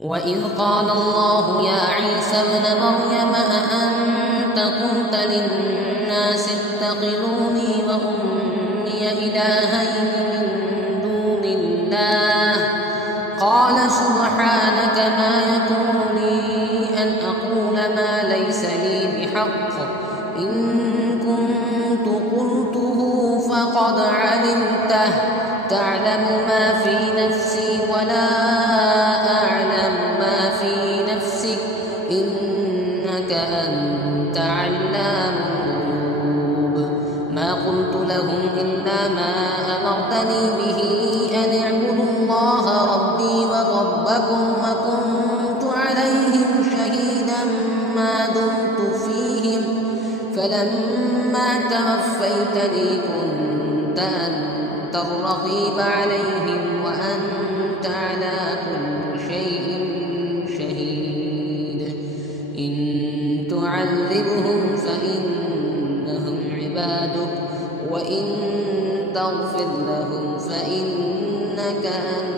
وإذ قال الله يا عيسى ابن مريم أأنت قلت للناس اتخذوني وأمي إلهين من دون الله قال سبحانك ما يكون لي أن أقول ما ليس لي بحق إن كنت قلته فقد علمته تعلم ما في نفسي ولا أعلم ما في نفسك إنك أنت علام الغيوب ما قلت لهم إلا ما أمرتني به أن اعبدوا الله ربي وربكم وكنت عليهم شهيدا ما دمت فيهم فلما توفيتني كنت أنت الرقيب عليهم وأنت على كل شيء شهيد إن تعذبهم فإنهم عبادك وإن تغفر لهم فإنك أنت